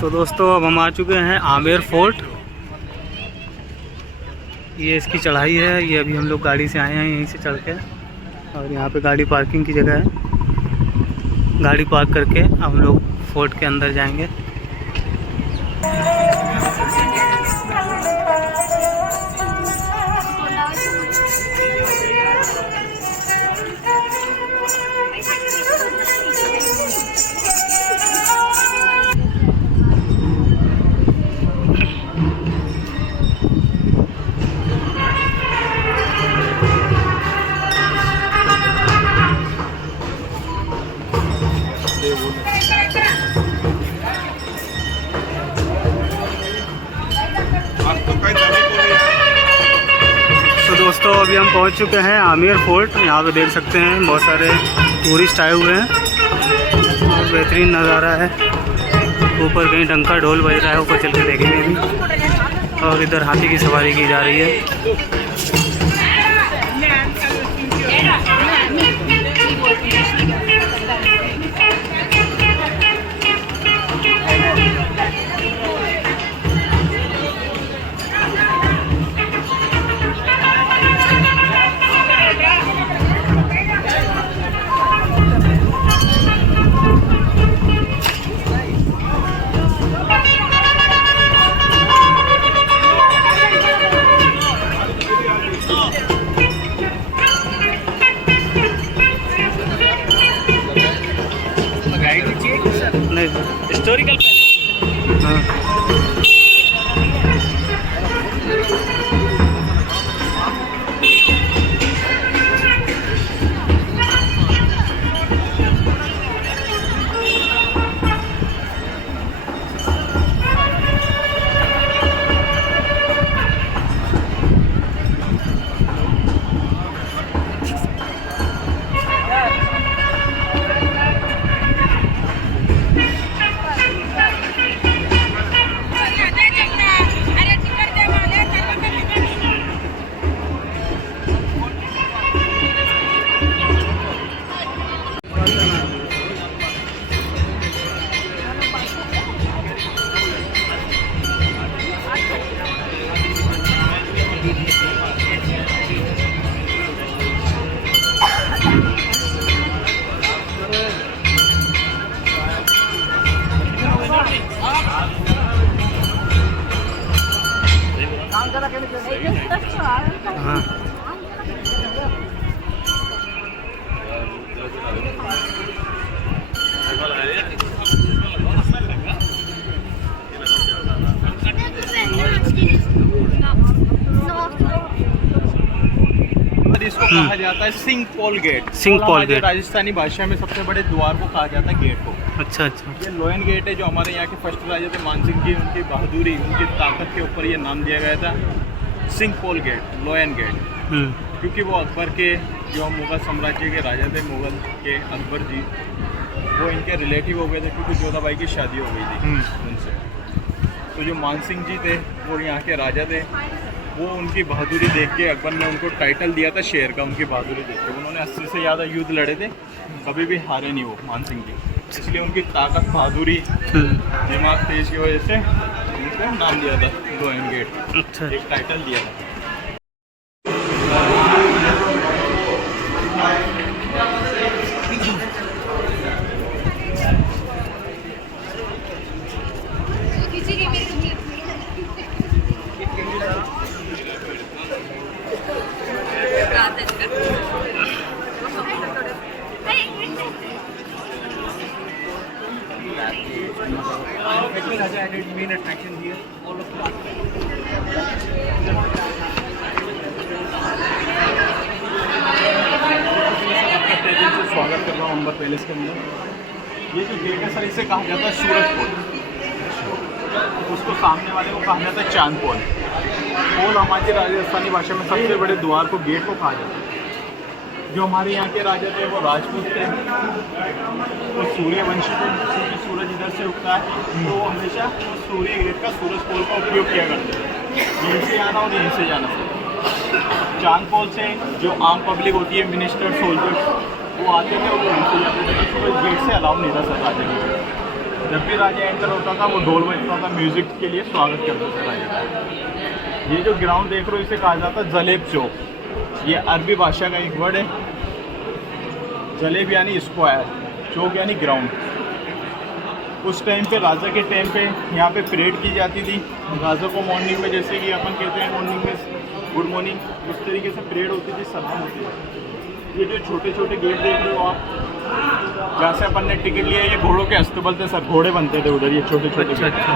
तो दोस्तों अब हम आ चुके हैं आमेर फोर्ट। ये इसकी चढ़ाई है। ये अभी हम लोग गाड़ी से आए हैं यहीं से चढ़ के, और यहाँ पे गाड़ी पार्किंग की जगह है। गाड़ी पार्क करके हम लोग फोर्ट के अंदर जाएंगे। तो दोस्तों अभी हम पहुंच चुके हैं आमेर फोर्ट। यहाँ पे देख सकते हैं बहुत सारे टूरिस्ट आए हुए हैं और बेहतरीन नज़ारा है। ऊपर कहीं डंका ढोल बज रहा है, ऊपर चल के देखेंगे भी। और इधर हाथी की सवारी की जा रही है। Historical palace. हाँ। इसको कहा जाता है सिंह पोल गेट। सिंह पोल गेट राजस्थानी भाषा में सबसे बड़े द्वार को कहा जाता है, गेट को। अच्छा अच्छा। ये लोयन गेट है, जो हमारे यहाँ के फर्स्ट राजा थे मानसिंह जी, उनकी बहादुरी, उनकी ताकत के ऊपर ये नाम दिया गया था सिंह पोल गेट, लोयन गेट। क्योंकि वो अकबर के जो मुगल साम्राज्य के राजा थे, मुगल के अकबर जी, वो इनके रिलेटिव हो गए थे क्योंकि जोधाबाई की शादी हो गई थी उनसे। तो जो मानसिंह जी थे वो यहाँ के राजा थे। वो उनकी बहादुरी देख के अकबर ने उनको टाइटल दिया था शेर का। उनकी बहादुरी देख के उन्होंने 80 से ज़्यादा युद्ध लड़े थे, कभी भी हारे नहीं वो मानसिंह जी। इसलिए उनकी ताकत, बहादुरी, दिमाग तेज की वजह से उनको नाम दिया था लोयन गेट। अच्छा। एक टाइटल दिया था। Main attraction here, all of that. स्वागत कर रहा हूँ अंबर पैलेस के अंदर। ये जो गेट है सर, इसे कहा जाता है सूरज पोल। उसको सामने वाले को कहा जाता है चांद पोल। पोल हमारी राजस्थानी भाषा में सबसे बड़े द्वार को, गेट को कहा जाता है। जो हमारे यहाँ के राजा थे वो राजपूत थे, वो सूर्यवंशी थे। क्योंकि सूरज इधर से उगता है तो वो हमेशा सूर्य गेट का, सूरज पोल का उपयोग किया करते थे। यहीं से आना और यहीं से जाना। चांद पोल से जो आम पब्लिक होती है, मिनिस्टर, सोल्जर्स, वो आते थे और यहीं से जाते थे। सूरज गेट से अलाउ नहीं था सर राजा के। जब भी राजा एंटर होता था वो ढोल बजता था, म्यूजिक के लिए स्वागत करते थे राजा का। ये जो ग्राउंड देख रहे हो इसे कहा जाता है जलेब चौक। ये अरबी भाषा का एक वर्ड है। जलेब यानी स्क्वायर, चौक यानी ग्राउंड। उस टाइम पे राजा के टाइम पे यहाँ पे परेड की जाती थी। राजा को मॉर्निंग में, जैसे कि अपन कहते हैं मॉर्निंग में गुड मॉर्निंग, उस तरीके से परेड होती थी, सलाम होती थी। ये जो छोटे छोटे गेट देख रहे हो आप, जहाँ से अपन ने टिकट लिया, ये घोड़ों के अस्तबल थे सर, घोड़े बनते थे उधर, ये छोटे छोटे। अच्छा।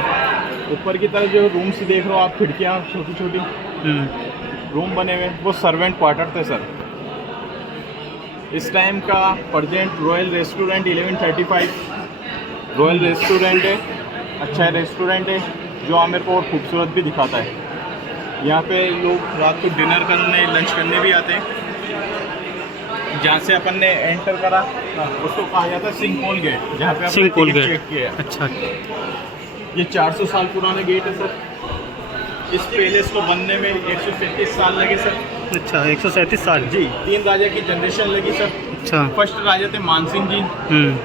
ऊपर की तरफ जो रूम्स देख रहे हो आप, खिड़कियाँ छोटी छोटी रूम बने हुए, वो सर्वेंट क्वार्टर थे सर। इस टाइम का present royal restaurant 1135 royal restaurant है। अच्छा रेस्टोरेंट है जो आमिर को और खूबसूरत भी दिखाता है। यहाँ पे लोग रात को डिनर करने, लंच करने भी आते हैं। जहाँ से अपन ने एंटर करा उसको कहा जाता है सिंह पोल गेट, जहाँ पे अपन टिकट चेक किया। अच्छा। ये 400 साल पुराना गेट है सर। इस पैलेस को बनने में 137 साल लगे सर। अच्छा, 137 साल जी। 3 राजा की जनरेशन लगी सर। अच्छा। फर्स्ट राजा थे मानसिंह जी,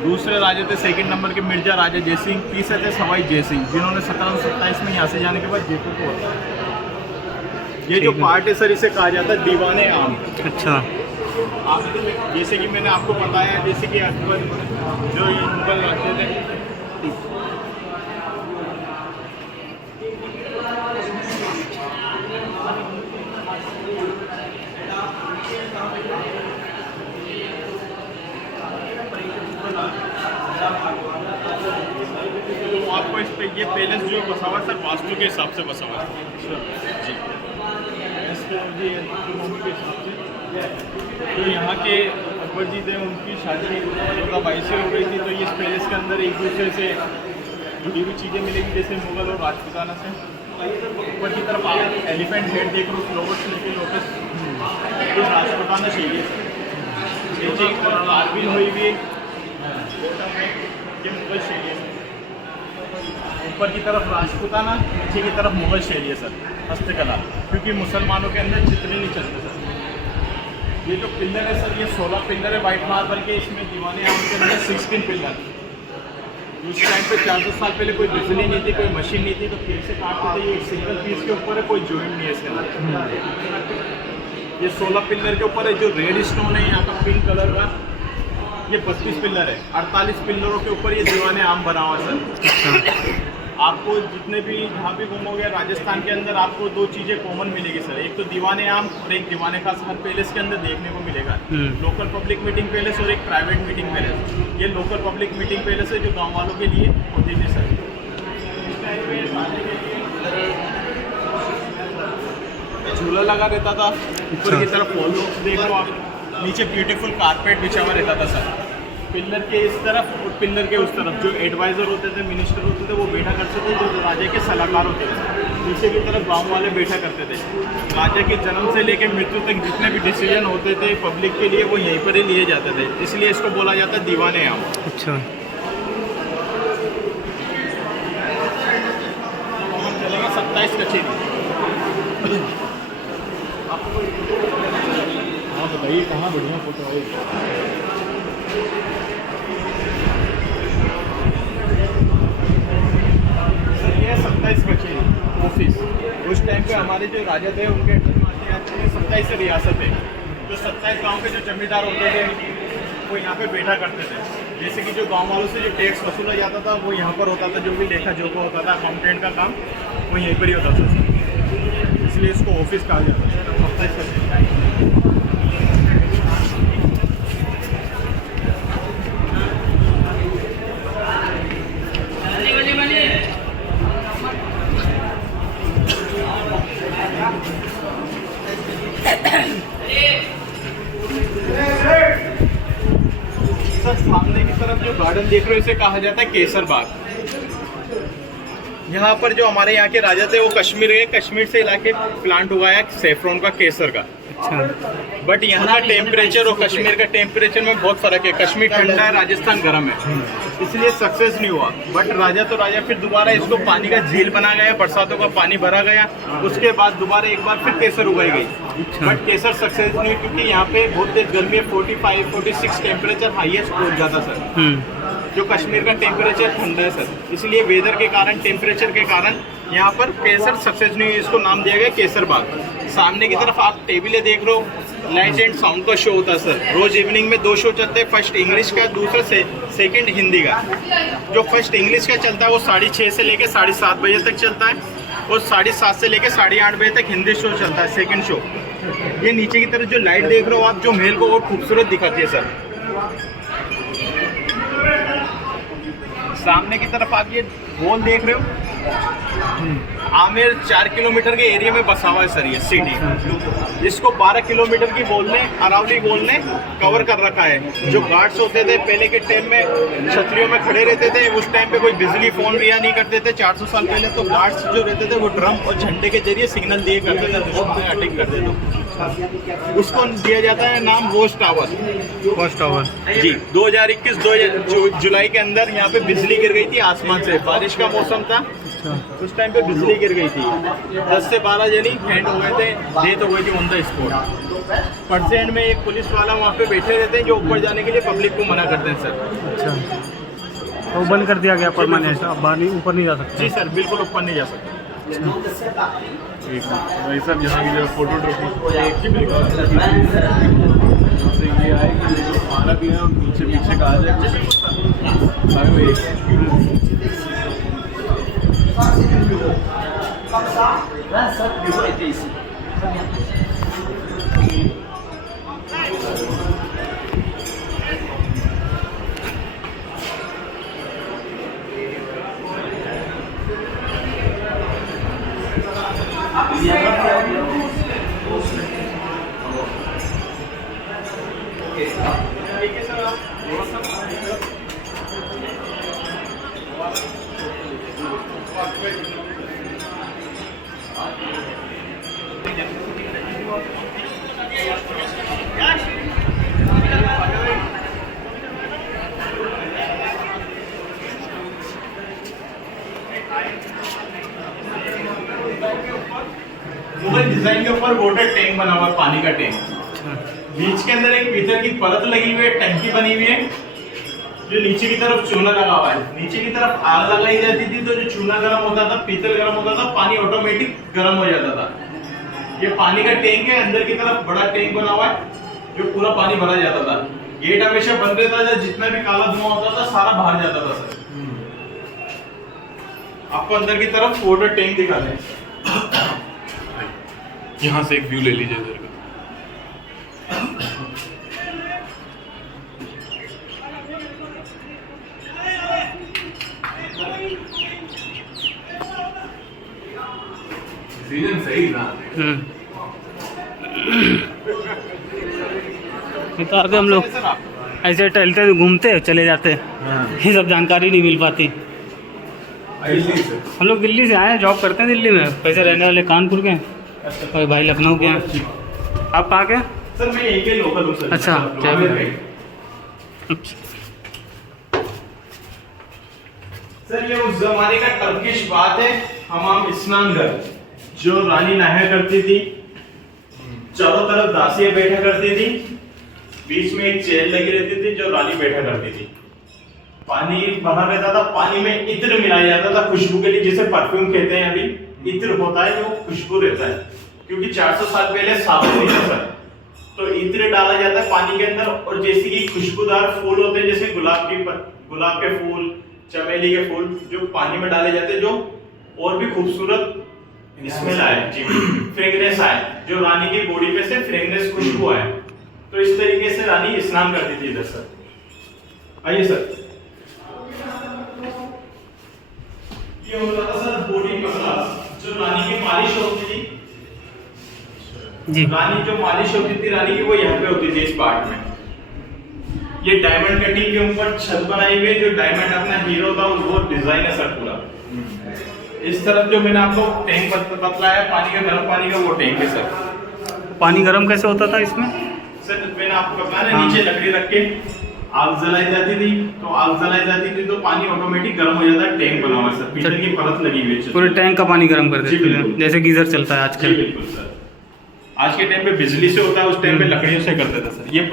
दूसरे राजा थे सेकंड नंबर के मिर्जा राजा जय सिंह, तीसरे थे सवाई जय सिंह, जिन्होंने 1727 में यहाँ से जाने के बाद जयपुर को होता। ये जो पार्ट है सर, इसे कहा जाता है दीवाने आम। अच्छा। आप जैसे कि मैंने आपको बताया, जैसे कि अकबर जो ये मुगल रखते थे, तो आपको इस पे ये पैलेस जो बसा हुआ है सर, वास्तु के हिसाब से बसा हुआ है जी। इसको ये इकोनॉमी के हिसाब से तो यहाँ के अकबर जी थे, उनकी शादी 1422 से हो गई थी। तो ये इस पैलेस के अंदर एक दूसरे से जुड़ी हुई चीज़ें मिलेगी, जैसे मुगल और राजपूताना से। ऊपर की तरफ आप एलिफेंट हेड देख रहे हो, फ्लोवर से लेके लोटस, ये राजपूताना शैली है। नीचे की तरफ मार्बिल हुई हुई, ये मुगल शैली है। ऊपर की तरफ राजपूताना, नीचे की तरफ मुगल शैली है सर, हस्तकला, क्योंकि मुसलमानों के अंदर चित्र नहीं चलते सर। ये जो पिलर है सर, ये 16 पिलर है वाइट मार्बल के। इसमें दीवाने आम के अंदर 16 पिलर। उस टाइम पे 400 साल पहले कोई बिजली नहीं थी, कोई मशीन नहीं थी, तो फिर से काटते थे। ये एक सिंगल पीस के ऊपर है, कोई जॉइंट नहीं है इसके अंदर। ये 16 पिलर के ऊपर है। जो रेड स्टोन है यहाँ का पिंक कलर का, ये 32 पिलर है। 48 पिलरों के ऊपर ये दीवाने आम बना हुआ सर। आपको जितने भी जहाँ भी घूमोगे राजस्थान के अंदर, आपको 2 चीज़ें कॉमन मिलेगी सर। एक तो दीवाने आम और एक दीवाने खास हर पैलेस के अंदर देखने को मिलेगा। लोकल पब्लिक मीटिंग पैलेस और एक प्राइवेट मीटिंग पैलेस। ये लोकल पब्लिक मीटिंग पैलेस है जो गांव वालों के लिए होती थी सर। इस टाइम पे झूला लगा रहता था। ऊपर की तरफ वॉल देख लो आप, नीचे ब्यूटीफुल कारपेट बिछा हुआ रहता था सर। पिलर के इस तरफ और पिलर के उस तरफ जो एडवाइज़र होते थे, मिनिस्टर होते थे, वो बैठा करते थे। जो राजा के सलाहकार होते थे, नीचे की तरफ गांव वाले बैठा करते थे। राजा के जन्म से लेकर मृत्यु तक जितने भी डिसीजन होते थे पब्लिक के लिए, वो यहीं पर ही लिए जाते थे। इसलिए इसको बोला जाता है दीवाने आम। अच्छा। हम चलेंगे 27 कचेरी। हाँ बताइए, कहाँ बढ़िया फोटो है। ये 27 कचेरी ऑफिस। उस टाइम पे हमारे जो राजा थे उनके 27 रियासत है। जो 27 गांव के जो जमींदार होते थे वो यहाँ पे बैठा करते थे। जैसे कि जो गांव वालों से जो टैक्स वसूला जाता था वो यहाँ पर होता था। जो भी लेखा जोखा होता था, अकाउंटेंट का काम, वो यहीं पर ही होता था। इसलिए इसको ऑफिस कहा जाता है। 27 कचेरी। सर सामने की तरफ जो गार्डन देख रहे हो इसे कहा जाता है केसर बाग। यहाँ पर जो हमारे यहाँ के राजा थे वो कश्मीर गए, कश्मीर से इलाके प्लांट उगाया सेफ्रॉन का, केसर का। अच्छा। बट यहाँ का टेम्परेचर और कश्मीर का टेम्परेचर में बहुत फर्क है। कश्मीर ठंडा है, राजस्थान गर्म है, इसलिए सक्सेस नहीं हुआ। बट राजा तो राजा, फिर दोबारा इसको पानी का झील बना गया, बरसातों का पानी भरा गया, उसके बाद दोबारा एक बार फिर केसर उगाई गई। बट केसर सक्सेस नहीं, क्योंकि यहाँ पे बहुत तेज गर्मी है। 45-46 टेम्परेचर हाईएस्ट पहुँच जाता सर। जो कश्मीर का टेम्परेचर ठंडा है सर, इसलिए वेदर के कारण, टेम्परेचर के कारण यहाँ पर केसर सक्सेस नहीं, इसको नाम दिया गया केसर बाग। सामने की तरफ आप टेबलें देख रहे हो, लाइट एंड साउंड का शो होता है सर। रोज इवनिंग में 2 शो चलते हैं, फर्स्ट इंग्लिश का, दूसरा सेकंड हिंदी का। जो फर्स्ट इंग्लिश का चलता है वो 6:30 से लेकर 7:30 बजे तक चलता है, और 7:30 से लेकर 8:30 बजे तक हिंदी शो चलता है, सेकंड शो। ये नीचे की तरफ जो लाइट देख रहे हो आप, जो महल को और खूबसूरत दिखाती है सर। सामने की तरफ आप ये वॉल देख रहे हो, आमेर 4 किलोमीटर के एरिया में बसा हुआ है सर ये सिटी। इसको 12 किलोमीटर की वॉल ने, अरावली वॉल ने कवर कर रखा है। जो गार्ड्स होते थे पहले के टाइम में छतरियों में खड़े रहते थे, उस टाइम पे कोई बिजली फोन रिया नहीं करते थे 400 साल पहले, तो गार्ड्स जो रहते थे वो ड्रम और झंडे के जरिए सिग्नल दिए करते थे, दुश्मन अटैक करते थे। उसको दिया जाता है नाम वॉच टावर। वॉच टावर जी। 2021 जुलाई के अंदर यहाँ पे बिजली गिर गई थी आसमान से, बारिश का मौसम था, उस टाइम पे बिजली गिर गई थी। 10 से 12 जनी फेंट हो गए थे, डेथ हो गई थी ऑन द स्पॉट। परसेंट में एक पुलिस वाला वहाँ पे बैठे रहते हैं जो ऊपर जाने के लिए पब्लिक को मना करते हैं सर। अच्छा, तो बंद कर दिया गया परमानेंट, अब ऊपर नहीं जा सकते? जी सर, बिल्कुल ऊपर नहीं जा सकते। भाई साहब यहाँ की जो फोटोग्राफी ये आएगी, जो खाना पीना पीछे पीछे का आ जाए। मुगल डिजाइन के ऊपर वाटर टैंक बना हुआ है, पानी का टैंक। बीच के अंदर एक पीतल की परत लगी हुई है, टंकी बनी हुई है, जो नीचे की तरफ चूना लगा हुआ है। नीचे की तरफ आग लगाई जाती थी, तो जो चूना गर्म होता था, पीतल गर्म होता था, पानी ऑटोमेटिक गर्म हो जाता था। ये पानी का टैंक है, अंदर की तरफ बड़ा टैंक बना हुआ है, जो पूरा पानी भरा जाता था। गेट हमेशा बंद रहता था, जितना भी काला धुआं होता था सारा बाहर जाता था सर। आपको अंदर की तरफ वाटर टैंक दिखा दें, यहाँ से एक व्यू ले लीजिए इधर का। सीजन सही ना। तो आगे हम लोग ऐसे टहलते घूमते चले जाते, ये सब जानकारी नहीं मिल पाती। हम लोग दिल्ली से आए हैं, जॉब करते हैं दिल्ली में, पैसे रहने वाले कानपुर के, और भाई लखनऊ के हैं। आप कहाँ के? सर मैं एक ही लोकल हूँ सर। अच्छा, क्या सर ये उस जमाने का टर्किश बात है, हमाम स्नानघर, जो रानी नहाया करती थी, चारों तरफ दासियां बैठा करती थी, बीच में एक चेयर लगी रहती थी जो रानी बैठा करती थी। पानी बाहर रहता था, पानी में इत्र मिलाया जाता था खुशबू के लिए, जिसे परफ्यूम कहते हैं। अभी इत्र होता है जो खुशबू रहता है, क्योंकि 400 साल पहले साबुन नहीं था सर, तो इत्र डाला जाता है पानी के अंदर। और जैसे कि खुशबूदार फूल होते हैं, जैसे गुलाब के फूल, चमेली के फूल, जो पानी में डाले जाते हैं, जो और भी खूबसूरत स्मेल आए, जी फ्रेग्रेंस आए, जो रानी की बॉडी पे से फ्रेग्रेंस खुशबू आए। तो इस तरीके से रानी स्नान करती थी इधर सर। आइए सर, ये होता था सर बॉडी मसाज, जो रानी की मालिश होती थी जी। रानी जो मालिश होती थी रानी की, वो यहाँ पे होती थी इस पार्ट में। ये डायमंड कटिंग के ऊपर छत बनाई हुई है, जो डायमंड अपना हीरो था वो डिजाइन है सर पूरा। इस तरफ जो मैंने आपको टैंक बतलाया पानी का, गर्म पानी का, वो टैंक है सर। पानी गर्म कैसे होता था इसमें? सर मैंने आपको बताया ना, नीचे लकड़ी रख के आग जलाई जाती थी, तो आग जलाई जाती थी तो पानी ऑटोमेटिक गर्म हो जाता है। टैंक बना हुआ है सर, पीतल की परत लगी हुई है, पूरे टैंक का पानी गर्म कर देते हैं, जैसे गीजर चलता है आजकल। बिल्कुल सर, आज के टाइम पे बिजली से होता है, उस टाइम पे लकड़ियों से करते थे सर। ये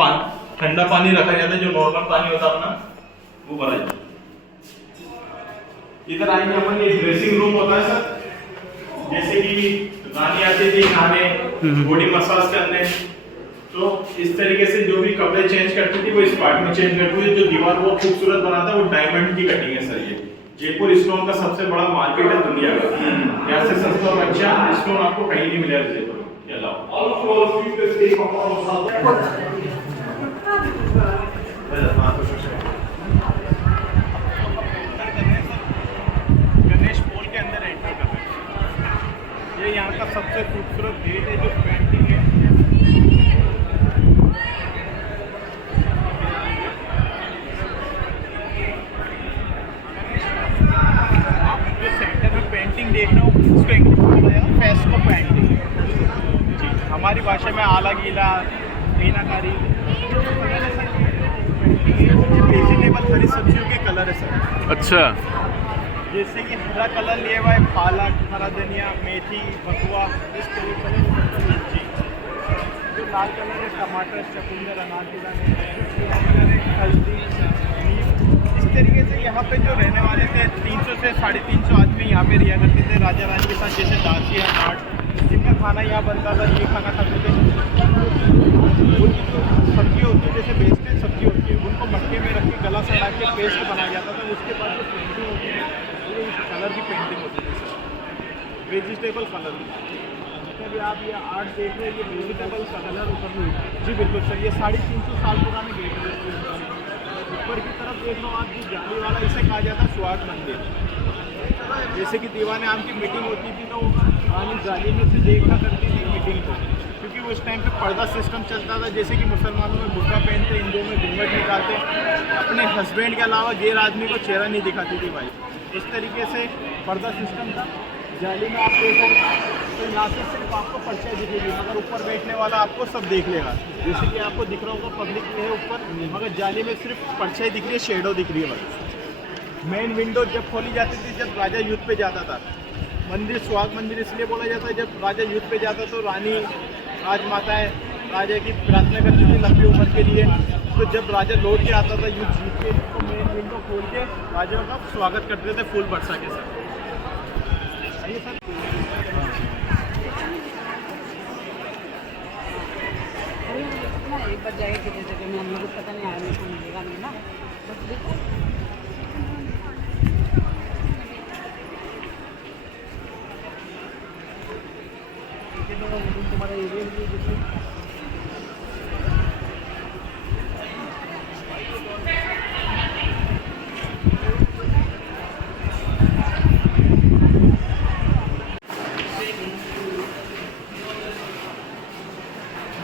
ठंडा पानी रखा जाता है, जो नॉर्मल पानी होता है अपना, वो भरा जाता है। इधर आएंगे अपन, ये ड्रेसिंग रूम होता है सर, जैसे कि रानी आती थी नहाने, बॉडी मसाज करने, तो इस तरीके से जो भी कपड़े चेंज करती थी वो इस पार्ट में चेंज करती थी। जो दीवार वो खूबसूरत बनाता है वो डायमंड की कटिंग है सर। ये जयपुर स्टोन का सबसे बड़ा मार्केट है दुनिया का, यहाँ से सस्ता और अच्छा स्टोन आपको कहीं नहीं मिलेगा जयपुर। गणेश पोल के अंदर एंटर कर रहे हैं। ये यहाँ का सबसे खूबसूरत गेट है, जो पेंटिंग है। आप जो सेंटर में पेंटिंग देख रहे हो उसको इंग्लिश में बोला जाएगा फेस्को पेंटिंग जी, हमारी भाषा में आला गीला, मीनाकारी। वेजिटेबल हरी सब्जियों के कलर है सर। अच्छा, जैसे कि हरा कलर लिया हुआ है, पालक, हरा धनिया, मेथी, बथुआ, इस तरीके से जी। जो लाल कलर है टमाटर, चकुंदर, अनार के दाने, हल्दी, नीम। इस तरीके से यहाँ पे जो रहने वाले थे 300 से 350 आदमी यहाँ पे रिया करते थे राजा रानी के साथ, जैसे दासी या नाट, जिनका खाना यहाँ बनता था, ये खाना खाते थे। उनकी जो सब्जी होती है, जैसे वेस्टेज सब्जी होती है, उनको मटके में रख के गला सड़ा के पेस्ट बनाया जाता था। उसके बाद जो पेंटिंग होती है वो इस कलर की पेंटिंग होती है, वेजिटेबल कलर की। अभी आप ये आर्ट देख रहे हैं, ये वेजिटेबल का कलर ऊपर में जी बिल्कुल सर। ये 350 साल पुराने गेट है। ऊपर की तरफ देख लो आप, जो जाली वाला, इसे कहा जाता है स्वाद मंदिर। जैसे कि दीवाने आम की मीटिंग होती थी तो रानी जाली में से देखा करती थी मीटिंग को, क्योंकि उस टाइम पे पर्दा सिस्टम चलता था। जैसे कि मुसलमानों में बुर्का पहनते, हिंदुओं में घूंघट निकालते, अपने हस्बैंड के अलावा गैर आदमी को चेहरा नहीं दिखाती थी भाई। इस तरीके से पर्दा सिस्टम था। जाली में आप देखो तो यहाँ से सिर्फ आपको परछाई दिखेगी, मगर ऊपर बैठने वाला आपको सब देख लेगा। जैसे कि आपको दिख रहा होगा पब्लिक है ऊपर, मगर जाली में सिर्फ परछाई दिख रही है, शेडो दिख रही है बस। मेन विंडो जब खोली जाती थी जब राजा युद्ध पे जाता था। मंदिर स्वाग मंदिर इसलिए बोला जाता है, जब राजा युद्ध पे जाता तो रानी राजमाताएं राजा की प्रार्थना करती थी लंबी उम्र के लिए। तो जब राजा लौट के आता था युद्ध जीत के, तो मेन विंडो खोल के राजा का स्वागत करते थे फूल बरसा के साथ। आइए सर। एक बार जाएगा किसी जगह में, हम लोग को पता नहीं आने को मिलेगा नहीं ना, बस देखो। तुम्हारा एरिया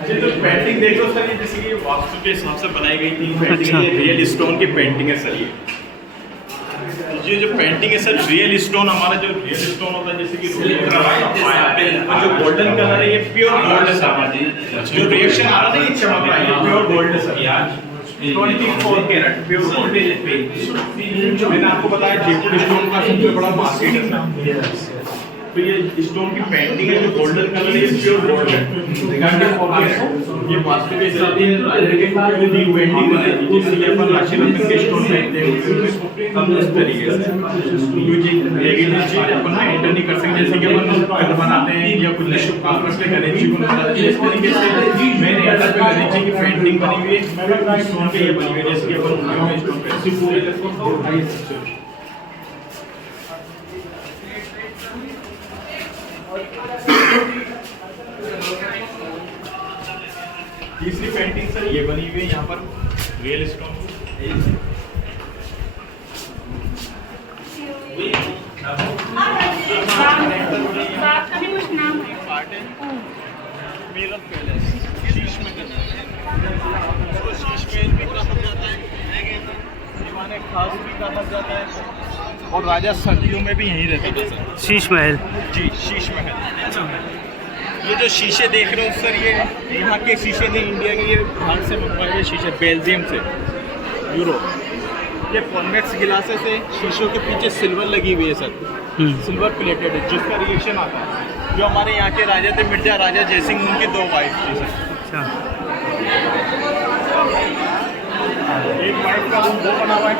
अच्छा, तो पेंटिंग देख लो सर, ये जैसे कि वास्तु के हिसाब से बनाई गई थी पेंटिंग। अच्छा। ये रियल स्टोन की पेंटिंग है सर। ये जो पेंटिंग है सर, रियल स्टोन, हमारा जो रियल स्टोन होता है, जैसे कि जो गोल्डन कलर है, ये प्योर गोल्ड है सर। जो रिएक्शन आ रहा है ये चमक रहा है, ये प्योर गोल्ड है सर। 24 carat pure gold. मैंने आपको बताया जयपुर स्टोन का सबसे बड़ा मार्केट है सर। तो ये स्टोन की पेंटिंग है, जो गोल्डन कलर है, प्योर गोल्ड है। ये वास्तु के हिसाब से पेंटिंग बनाई, जैसे कि अपन राशि रत्न के स्टोन पहनते हैं हम इस तरीके से। क्योंकि चीज अपन ना एंटर नहीं कर सकते, जैसे कि अपन घर बनाते हैं या कुछ शुभ काम करते हैं, गणेश जी को बनाते हैं, इस तरीके से मैंने यहाँ पे गणेश जी की पेंटिंग बनी हुई है, स्टोन के ये बनी हुई है, जैसे कि अपन स्टोन पे तीसरी पेंटिंग सर ये बनी हुई है यहाँ पर real stone. Mirror palace, Sheesh Mahal, उसको शीश महल भी कहा जाता है, दीवाने खास भी कहा जाता है, और राजा सर्दियों में भी यहीं रहते थे सर। शीश महल जी, शीश महल। ये जो शीशे देख रहे हो सर, ये यहाँ के शीशे नहीं, इंडिया के, ये बाहर से मंगवाए हुए शीशे, बेल्जियम से, यूरोप। ये कॉन्वेक्स गिलासेस है, शीशों के पीछे सिल्वर लगी हुई है सर, सिल्वर प्लेटेड है, जिसका रिएक्शन आता है। जो हमारे यहाँ के राजा थे मिर्जा राजा जयसिंह, उनकी 2 वाइफ थी सर। अच्छा। एक वाइट का रूम वो बना हुआ है,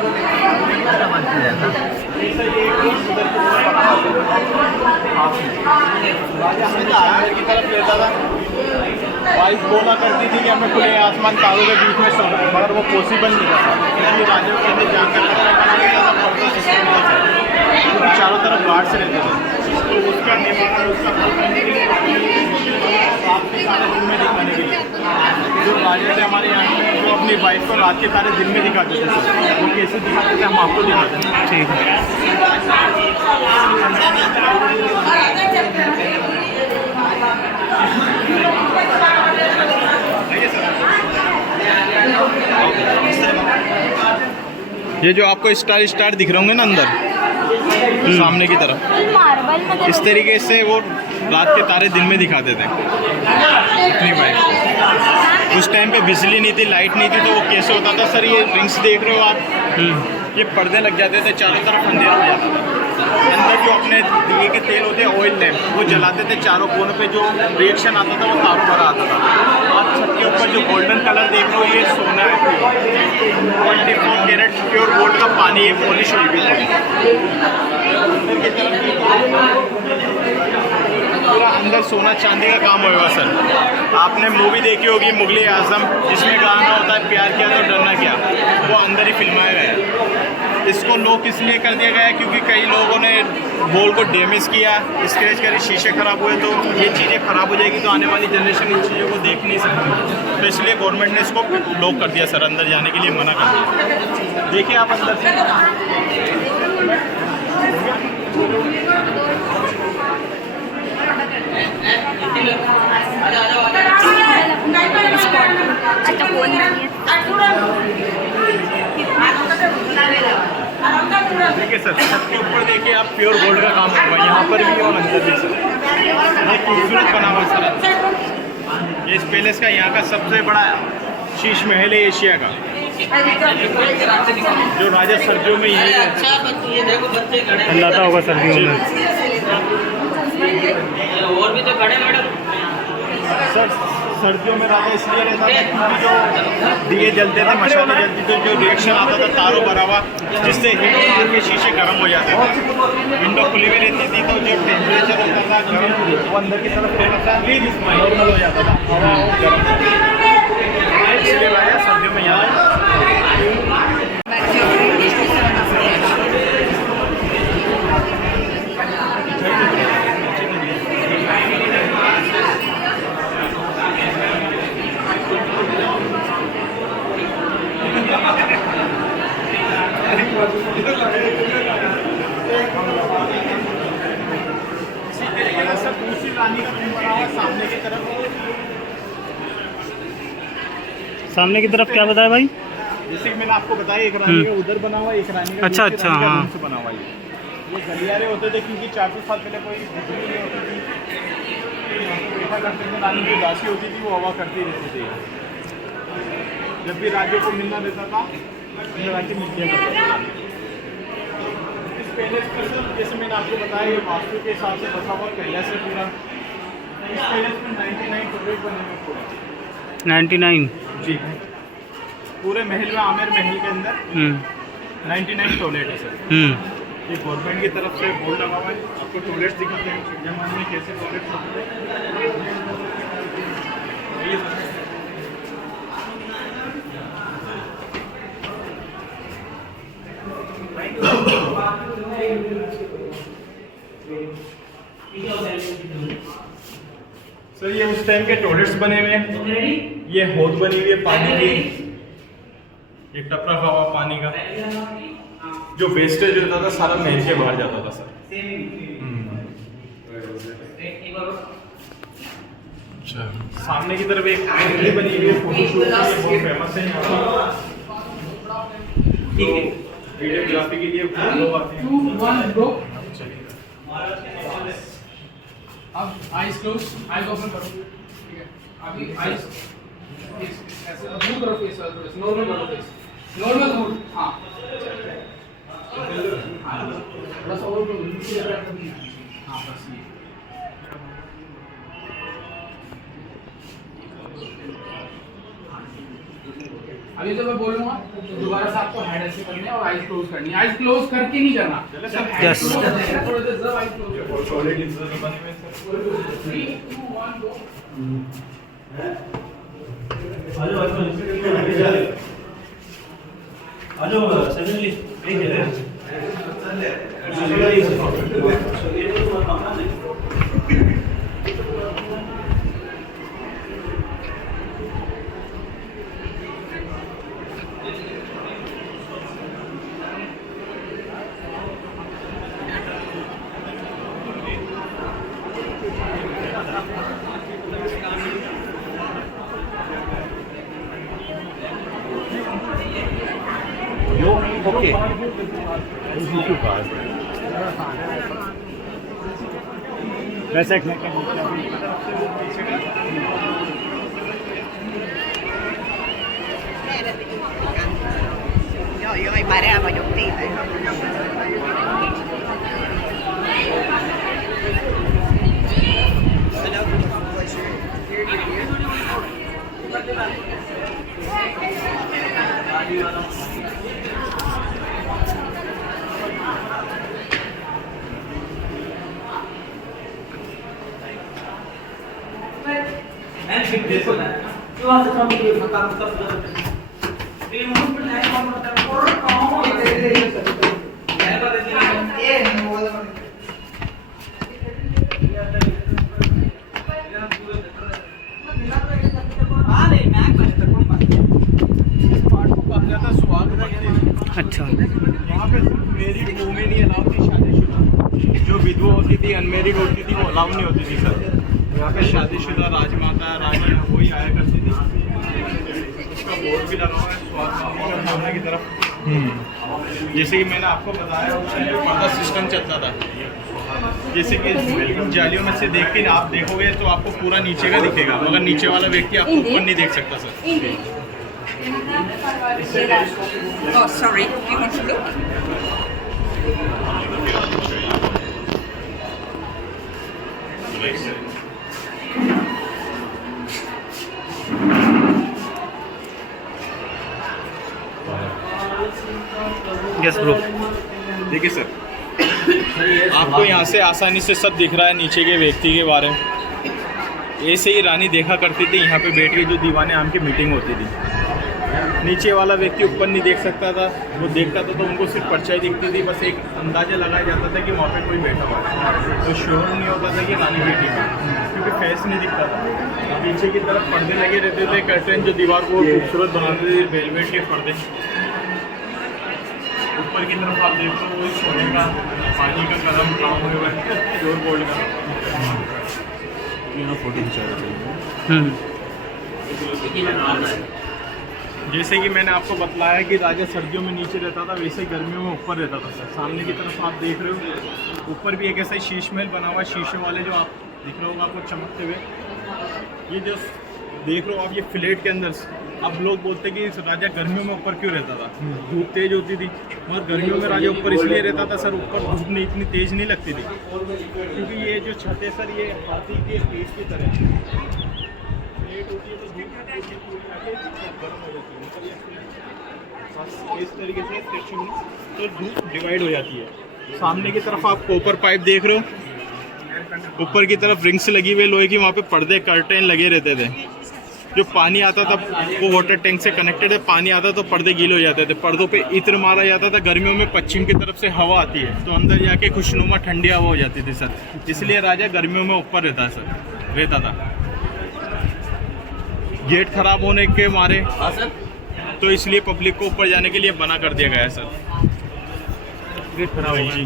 ऐसा ये एक रूम उधर की तरफ लेता था। वाइफ बोला करती थी कि हमें खुले आसमान तारों के बीच में सोना है, मगर वो पॉसिबल नहीं था, क्योंकि राजा के अंदर जाकर चारों तरफ गार्ड से रहते थे, तो उसका निर्माण उसका हल करने के लिए आपके सारे दिन में दिखाने के लिए जो राजा थे हमारे यहाँ के, वो अपनी वाइफ को रात के तारे दिन में दिखाते थे। वो कैसे दिखाते थे हम आपको दिखाते हैं। ठीक है। ये जो आपको स्टार स्टार दिख रहे होंगे ना अंदर सामने की तरफ, इस तरीके से वो रात के तारे दिन में दिखाते थे अपनी वाइफ। उस टाइम पे बिजली नहीं थी, लाइट नहीं थी, तो वो कैसे होता था सर, ये रिंग्स देख रहे हो आप, ये पर्दे लग जाते थे, चारों तरफ अंधेरा हो जाता था। अंदर जो अपने दिए के तेल होते हैं ऑयल लैम्प, वो जलाते थे, चारों कोनों पे जो रिएक्शन आता था वो तारों भरा आता था। आप छत के ऊपर जो गोल्डन कलर देख रहे हो, ये सोना है, 24 कैरेट प्योर गोल्ड का पानी है, पॉलिश हुई हुई है। अंदर की तरफ पूरा अंदर सोना चांदी का काम होगा सर। आपने मूवी देखी होगी मुगले आजम, जिसमें गाना होता है प्यार किया तो डरना क्या, वो अंदर ही फिल्माया गया है। इसको लॉक इसलिए कर दिया गया है क्योंकि कई लोगों ने बॉल को डैमेज किया, स्क्रैच करे, शीशे खराब हुए, तो ये चीज़ें खराब हो जाएगी, तो आने वाली जनरेशन इन चीज़ों को देख नहीं सकती, तो इसलिए गवर्नमेंट ने इसको लॉक कर दिया सर, अंदर जाने के लिए मना कर दिया। देखिए आप अंदर से देखिए सर, छत के ऊपर देखिए आप, प्योर गोल्ड का काम होगा, यहाँ पर भी और अंदर भी सर। ये खूबसूरत बना हुआ सर। ये इस पैलेस का यहाँ का सबसे बड़ा शीश महल है एशिया का, जो राजा सर्दियों में यही लाता होगा सर्दियों में। और भी तो खड़े मैडम सर, सर्दियों में राजा इसलिए रहता था क्योंकि जो दिए जलते थे, मशालें जलती थी, जो रिएक्शन आता था तारों भरा हुआ, जिससे हीट मार के शीशे गर्म हो जाते थे। विंडो खुली हुई रहती थी, तो जो टेम्परेचर होता था गर्म, वो अंदर की तरफ रहता था, नॉर्मल हो जाता था, हवा गर्म। इसलिए राजा सर्दियों में यहाँ सामने की तरफ क्या बताया भाई? जैसे कि मैंने आपको बताया, एक रानी का उधर बना हुआ है, एक रानी का अच्छा, दूसरी रानी का हाँ। रूम से बना हुआ है। ये गलियारे होते थे क्योंकि 400 साल पहले कोई बिजली नहीं होती थी, यहाँ पे बैठा करते थे, रानी की दासी होती थी, वो हवा करती रहती थी। जब भी राज्य को मिलना रहता था, राज्य मिल गया करता था। इस पैलेस का सर, जैसे मैंने आपको बताया, ये वास्तु के हिसाब से बसा हुआ कैलाश है पूरा। इस पैलेस में 99 टॉयलेट बने हुए पूरे 99। जी, पूरे महल में, आमेर महल के अंदर 99 टॉयलेट है सर। ये गवर्नमेंट की तरफ से बोर्ड लगा हुआ है, आपको टॉयलेट्स दिखाते हैं जमाने में कैसे टॉयलेट होते हैं। सर ये उस टाइम के टॉयलेट्स बने हुए हैं, ये हौद बनी हुई है पानी की, एक टप रखा हुआ पानी का, जो वेस्टेज होता था सारा महल के बाहर जाता था सर। अच्छा, सामने की तरफ एक गैलरी बनी हुई है, फोटोशूट के लिए बहुत फेमस है यहाँ पर, वीडियोग्राफी के लिए बहुत लोग आते हैं। अब आइज क्लोज, आइज ओपन करो। ठीक है, अभी आइज ऐसे मूव करो, फेस नॉर्मल करो, फेस नॉर्मल मूव। हाँ, बस और नीचे हाँ बस ये अभी जब मैं बोलूंगा तो दोबारा से आपको हेड ऐसे करनी है और आईज क्लोज करनी है। आईज क्लोज करके नहीं करना, जब हेड Yes. क्लोज करना है थोड़ी देर जब आईज क्लोज ऑलरेडी बने हुए सर 3 2 1 गो। ओके वैसे Joo, ei mä reagoin siihen. अच्छा, यहाँ पे मेरी वूमेन ही अलाउ थी, शादीशुदा जो विधवा होती थी, अनमेरिड होती थी, वो अलाउ नहीं होती थी सर। यहाँ पे शादीशुदा राजमाता रानी वही आया करती थी। उसका बोर्ड भी लगा हुआ है स्वास्थ्य सामने की तरफ। जैसे कि मैंने आपको बताया पर्दा सिस्टम चलता था, जैसे कि बिल्कुल जालियों में से देख के आप देखोगे तो आपको पूरा नीचे का दिखेगा, मगर नीचे वाला व्यक्ति आपको ऊपर नहीं देख सकता sir. Oh, sorry. Do you want to look? Yes bro. देखिए सर, आपको यहाँ से आसानी से सब दिख रहा है नीचे के व्यक्ति के बारे में। ऐसे ही रानी देखा करती थी यहाँ पे बैठ के जो दीवाने आम की मीटिंग होती थी। नीचे वाला व्यक्ति ऊपर नहीं देख सकता था, वो देखता था तो उनको सिर्फ परछाई दिखती थी, बस एक अंदाज़ा लगाया जाता था कि वहाँ पे कोई बैठा हुआ है। तो श्योर नहीं होता था कि रानी बैठी है, क्योंकि फेस नहीं दिखता था। पीछे की तरफ पर्दे लगे रहते थे, कर्टन जो दीवार को खूबसूरत बनाते थे, वेलवेट के पर्दे। ऊपर की तरफ आप देखो वो सोने का पानी का कलम काम हुआ है, प्योर गोल्ड का। यहाँ फोटो खिंचा रहे थे। जैसे कि मैंने आपको बतलाया कि राजा सर्दियों में नीचे रहता था, वैसे ही गर्मियों में ऊपर रहता था सर। सामने की तरफ आप देख रहे हो, ऊपर भी एक ऐसा ही शीश महल बना हुआ है, शीशे वाले जो आप दिख रहे होगा आपको चमकते हुए। ये जो देख रहे हो आप, ये फ्लैट के अंदर। अब लोग बोलते कि राजा गर्मियों में ऊपर क्यों रहता था, धूप तेज होती थी, मगर गर्मियों में राजा ऊपर इसलिए रहता था सर, ऊपर धूप नहीं इतनी तेज नहीं लगती थी, क्योंकि ये जो छत है सर, ये हाथी के पेट की तरह प्लेट होती है, तो धूप गर्म हो जाती है इस तरीके से स्ट्रेचिंग, तो धूप डिवाइड हो जाती है। सामने की तरफ आप कॉपर पाइप देख रहे हो, ऊपर की तरफ रिंग्स लगी हुई लोहे की, वहाँ पे पर्दे कर्टेन लगे रहते थे। जो पानी आता था वो वाटर टैंक से कनेक्टेड है, पानी आता तो पर्दे गीले हो जाते थे, पर्दों पे इत्र मारा जाता था। गर्मियों में पश्चिम की तरफ से हवा आती है तो अंदर जाके खुशनुमा ठंडी हवा हो जाती थी सर, इसलिए राजा गर्मियों में ऊपर रहता था। गेट खराब होने के मारे तो इसलिए पब्लिक को ऊपर जाने के लिए मना कर दिया गया है सर। गेट खराब है जी,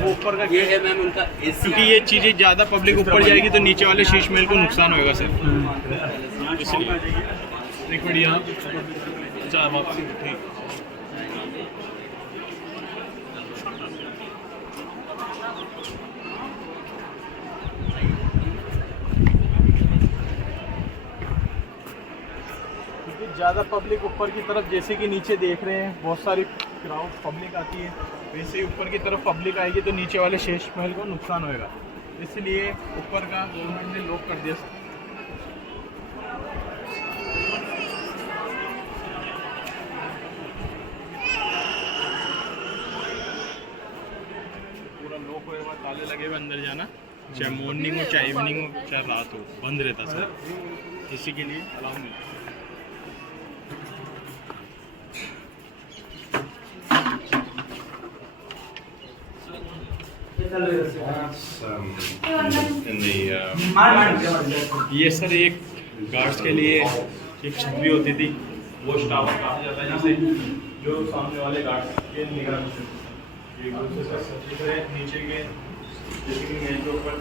वो ऊपर का गेट है मैम उनका, क्योंकि ये चीज़ें ज़्यादा पब्लिक ऊपर जाएगी तो नीचे वाले शीश महल को नुकसान होगा सर, इसलिए। एक मिनट यहाँ चार वापसी ठीक। ज़्यादा पब्लिक ऊपर की तरफ, जैसे कि नीचे देख रहे हैं बहुत सारी क्राउड पब्लिक आती है, वैसे ही ऊपर की तरफ पब्लिक आएगी तो नीचे वाले शेष महल को नुकसान होएगा, इसलिए ऊपर का गवर्नमेंट ने लॉक कर दिया। अंदर जाना, चाहे मॉर्निंग हो, चाहे इवनिंग हो, चाहे रात हो, बंद रहता सर, इसी के लिए अलाउ नहीं। ये सर एक गार्ड्स के लिए एक छतरी होती थी, वो टावर कहा जाता है, जैसे जो सामने वाले गार्ड्स के निगरानी एक दूसरे से सच्ची तरह नीचे के जैसे कि मेज के ऊपर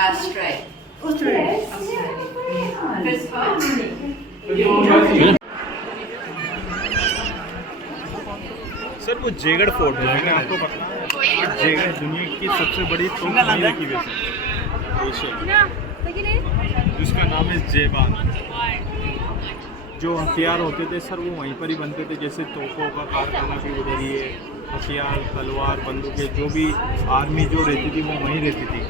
Astray. This part. सर वो जेगढ़ फोर्ट है, मैंने आपको बताया जेगढ़ दुनिया की सबसे बड़ी तोप वहीं रखी हुई है एशिया, जिसका नाम है जेबान। जो हथियार होते थे सर वो वहीं पर ही बनते थे, जैसे तोपों का कारखाना भी उधर ही है, हथियार तलवार बंदूकें जो भी आर्मी जो रहती थी वो वहीं रहती थी,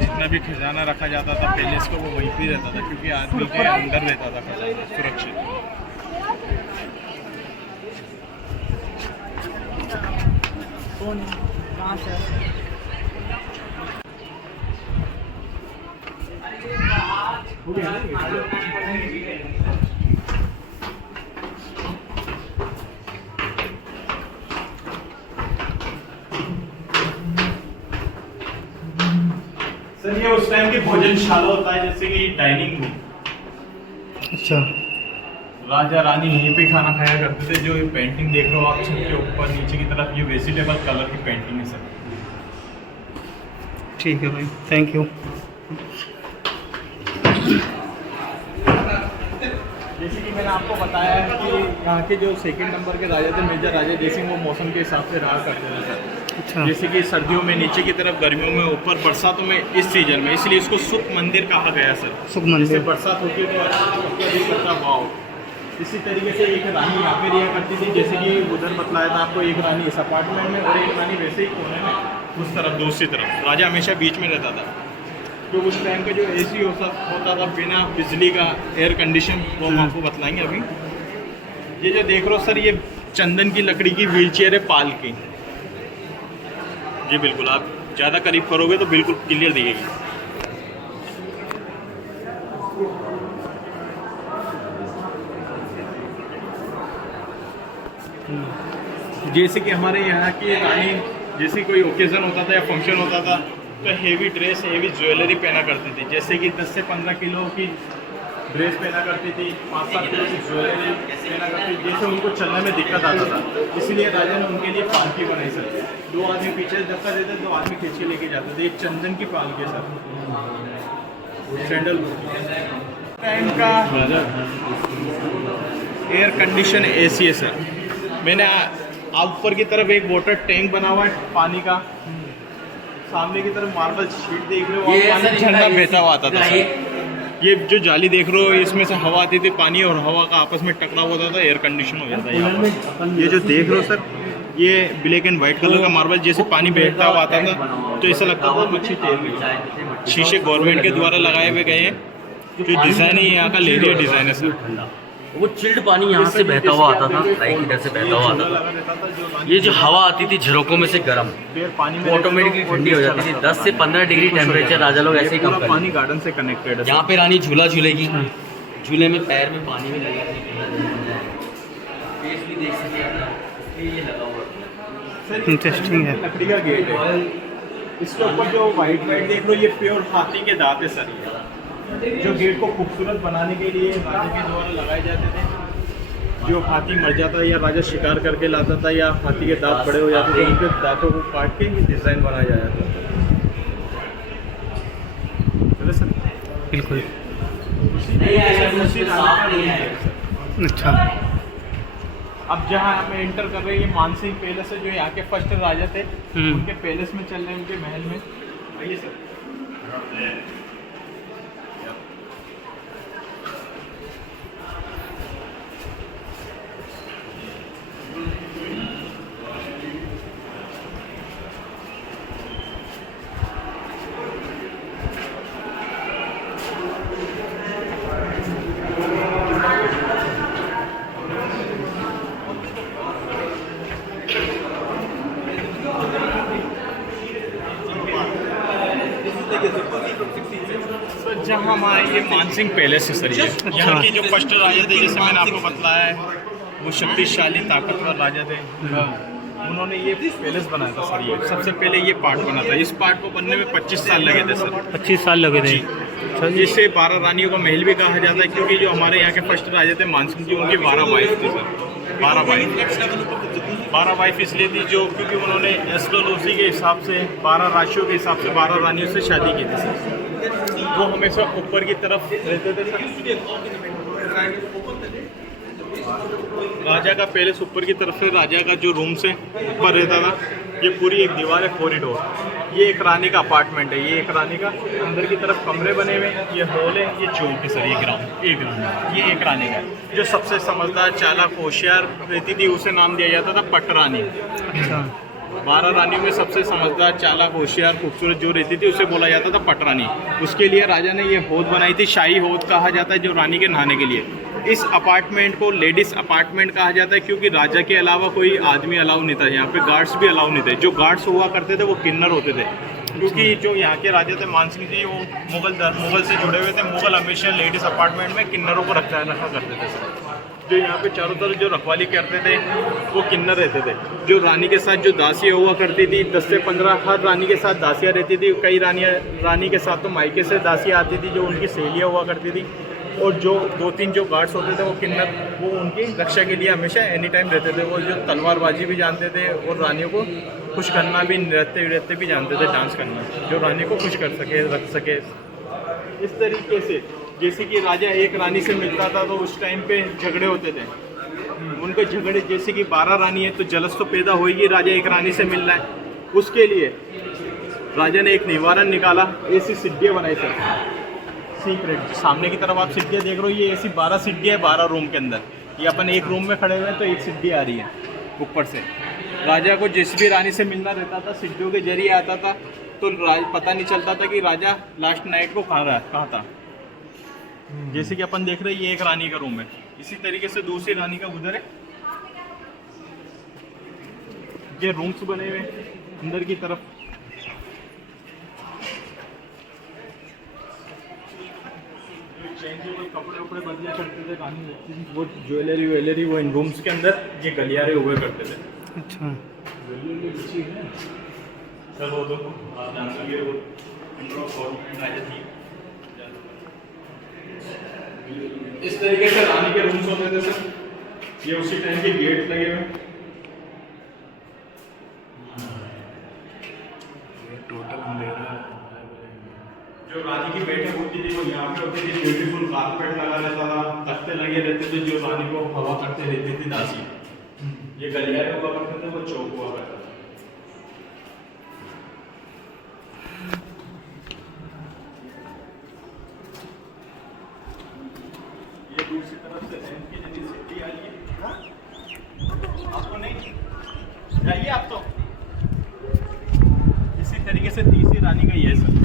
जितना भी खजाना रखा जाता था पैलेस को वो वहीं पर रहता था, क्योंकि आर्मी के अंदर रहता था खजाना सुरक्षित। सर ये उस टाइम की भोजनशाला होता है, जैसे कि डाइनिंग रूम। अच्छा, राजा रानी यहीं पे खाना खाया करते थे। जो ये पेंटिंग देख रहे हो आप छत के ऊपर नीचे की तरफ, ये वेजिटेबल कलर की पेंटिंग है सर। ठीक है भाई, थैंक यू। जैसे कि मैंने आपको बताया है कि यहाँ के जो सेकंड नंबर के राजा थे मेजर राजा जय सिंह, वो मौसम के हिसाब से रहा करते थे सर। अच्छा, जैसे कि सर्दियों में नीचे की तरफ, गर्मियों में ऊपर, बरसातों में इस सीजन में, इसलिए इसको सुख मंदिर कहा गया सर। सुख जैसे मंदिर। बरसात होती है तो अत्यधिक करता भाव। इसी तरीके से एक रानी यहाँ पे रिया करती थी, जैसे कि उधर बतलाया था आपको, एक रानी इस अपार्टमेंट में और एक रानी वैसे ही कोने में उस तरफ दूसरी तरफ। राजा हमेशा बीच में रहता था। तो उस टाइम का जो AC होता था बिना बिजली का, एयर कंडीशन, वो हम आपको बतलाएंगे अभी। ये जो देख रहे हो सर, ये चंदन की लकड़ी की व्हील चेयर है पाल की। जी बिल्कुल, आप ज़्यादा करीब करोगे तो बिल्कुल क्लियर दिखेगी। जैसे कि हमारे यहाँ की रानी, जैसे कोई ओकेज़न होता था या फंक्शन होता था तो हेवी ड्रेस, हेवी ज्वेलरी पहना करती थी। जैसे कि 10 से 15 किलो की ड्रेस पहना करती थी, 5-7 किलो की ज्वेलरी पहना करती थी, जैसे उनको चलने में दिक्कत आता था, इसलिए राजा ने उनके लिए पालकी बनाई सर। 2 आदमी पीछे धक्का देते, 2 आदमी खींच के लेके जाते थे। एक चंदन की पालकी सर, सैंडल टाइम का एयर कंडीशन AC है सर। मैंने ऊपर की तरफ एक वाटर टैंक बना हुआ है पानी का, सामने की तरफ मार्बल शीट देख रहे हो, पानी झरना बहता हुआ आता था सर। ये जो जाली देख रहे हो, इसमें से हवा आती थी, पानी और हवा का आपस में टकराव होता था, एयर कंडीशन हो जाता है यहाँ पर। ये जो देख रहे हो सर, ये ब्लैक एंड वाइट कलर का मार्बल, जैसे पानी बहता हुआ आता था तो ऐसा लगता था मच्छी तैर रही है। शीशे गवर्नमेंट के द्वारा लगाए हुए गए हैं। जो डिज़ाइन है यहाँ का लेरिया डिज़ाइन है सर। वो चिल्ड पानी यहाँ से बहता हुआ आता था, राइट इधर से बहता हुआ आता था। ये जो हवा आती थी झरोकों में से गर्म, वो ऑटोमेटिकली ठंडी हो जाती थी। 10 से 15 डिग्री टेम्परेचर राजा लोग ऐसे ही कम पानी गार्डन से कनेक्टेड है। यहाँ पे रानी झूला झूलेगी, झूले में पैर में पानी भी लगेगा, फेस भी देख सकते, ये लगा हुआ। इंटरेस्टिंग है। लकड़ी का गेट है, इसके ऊपर जो वाइट देख लो, ये प्योर हाथी के दांत है सर। जो गेट को खूबसूरत बनाने के लिए राजा के द्वारा लगाए जाते थे। जो हाथी मर जाता या राजा शिकार करके लाता था या हाथी के दांत बड़े हो जाते थे, उनके दांतों को काट के ये डिज़ाइन बनाया जाता था सर। बिल्कुल। अच्छा, अब जहाँ हम एंटर कर रहे हैं, ये मानसिंह पैलेस है, जो यहाँ के फर्स्ट राजा थे, उनके पैलेस में चल रहे हैं, उनके महल में। आइए सर। हमारा ये मानसिंह पैलेस है सर। ये यहाँ के जो फर्स्ट राजा थे, जैसे मैंने आपको बताया है, वो शक्तिशाली ताकतवर राजा थे। उन्होंने ये पैलेस बनाया था सर। ये सबसे पहले ये पार्ट बना था। इस पार्ट को बनने में 25 साल लगे थे सर। 25 साल लगे थे। जिसे 12 रानियों का महल भी कहा जाता है, क्योंकि जो हमारे यहाँ के फर्स्ट राजा थे मानसिंह जी, उनकी 12 वाइफ थी सर। 12 वाइफ इसलिए थी जो क्योंकि उन्होंने एस्ट्रोलॉजी के हिसाब से 12 राशियों के हिसाब से 12 रानियों से शादी की थी सर। वो हमेशा ऊपर की तरफ रहते थे सर। राजा का पैलेस ऊपर की तरफ से, राजा का जो रूम से ऊपर रहता था। ये पूरी एक दीवार है, कॉरिडोर। ये एक रानी का अपार्टमेंट है। ये एक रानी का अंदर की तरफ कमरे बने हुए हैं। ये हॉल है, ये चौक है सर। ये ग्राउंड ये एक रानी का, जो सबसे समझदार, चालाक, होशियार रहती थी, उसे नाम दिया जाता था पटरानी। 12 रानियों में सबसे समझदार, चालाक, होशियार, खूबसूरत जो रहती थी, उसे बोला जाता था पटरानी। उसके लिए राजा ने ये हौद बनाई थी। शाही हौद कहा जाता है जो रानी के नहाने के लिए। इस अपार्टमेंट को लेडीज़ अपार्टमेंट कहा जाता है, क्योंकि राजा के अलावा कोई आदमी अलाउ नहीं था। यहाँ पे गार्ड्स भी अलाउ नहीं थे। जो गार्ड्स हुआ करते थे वो किन्नर होते थे, क्योंकि जो यहाँ के राजा थे मानसिंह जी, वो मुगल से जुड़े हुए थे। मुगल हमेशा लेडीज़ अपार्टमेंट में किन्नरों को रखा करते थे। जो यहाँ पे चारों तरफ जो रखवाली करते थे वो किन्नर रहते थे। जो रानी के साथ जो दासियाँ हुआ करती थी, 10 से 15 हर रानी के साथ दासियाँ रहती थी। कई रानी के साथ तो मायके से दासियाँ आती थी जो उनकी सहेलियाँ हुआ करती थी। और जो 2-3 जो गार्ड्स होते थे वो किन्नर, वो उनकी रक्षा के लिए हमेशा एनी टाइम रहते थे। वो जो तलवारबाजी भी जानते थे और रानियों को खुश करना भी, नृत्य भी जानते थे, डांस करना, जो रानी को खुश कर सके, रख सके। इस तरीके से जैसे कि राजा एक रानी से मिलता था तो उस टाइम पे झगड़े होते थे। उनके झगड़े, जैसे कि 12 रानी है तो जलस तो पैदा होगी, राजा एक रानी से मिल रहा है। उसके लिए राजा ने एक निवारण निकाला। ऐसी सीढ़ियाँ बनाई सर, सीक्रेट। सामने की तरफ आप सीढ़ियाँ देख रहे हो, ये ऐसी 12 सीढ़ियाँ है 12 रूम के अंदर। ये अपन एक रूम में खड़े हुए हैं तो एक सीढ़ी आ रही है ऊपर से। राजा को जिस भी रानी से मिलना रहता था सीढ़ियों के जरिए आता था, तो पता नहीं चलता था कि राजा लास्ट नाइट को कहाँ था। जैसे कि अपन देख रहे हैं, ये एक रानी का रूम है। इसी तरीके से दूसरी रानी का उधर है। ये रूम्स बने हुए अंदर की तरफ। कपड़े उपड़े बदला करते थे रानी लगती थी, वो ज्वेलरी वो इन रूम्स के अंदर ये गलियारे हुए करते थे। अच्छा सर, वो तो आप जानते हैं, वो राजा थी। इस तरीके से रानी के रूम्स होते थे सर। ये उसी टाइम के गेट लगे हुए। टोटल अंधेरा। जो रानी की बैठक होती थी वो यहाँ पे होती थी। ब्यूटीफुल कारपेट लगा रहता था, तख्ते लगे रहते थे जो रानी को हवा करते रहती थी दासी। ये गलियारे हुआ करते थे, वो चौक हुआ करता था। ये दूसरी तरफ से रैंप की जगह सीढ़ी आ रही है। आपको नहीं जाइए आप तो। इसी तरीके से तीसरी रानी का ये सर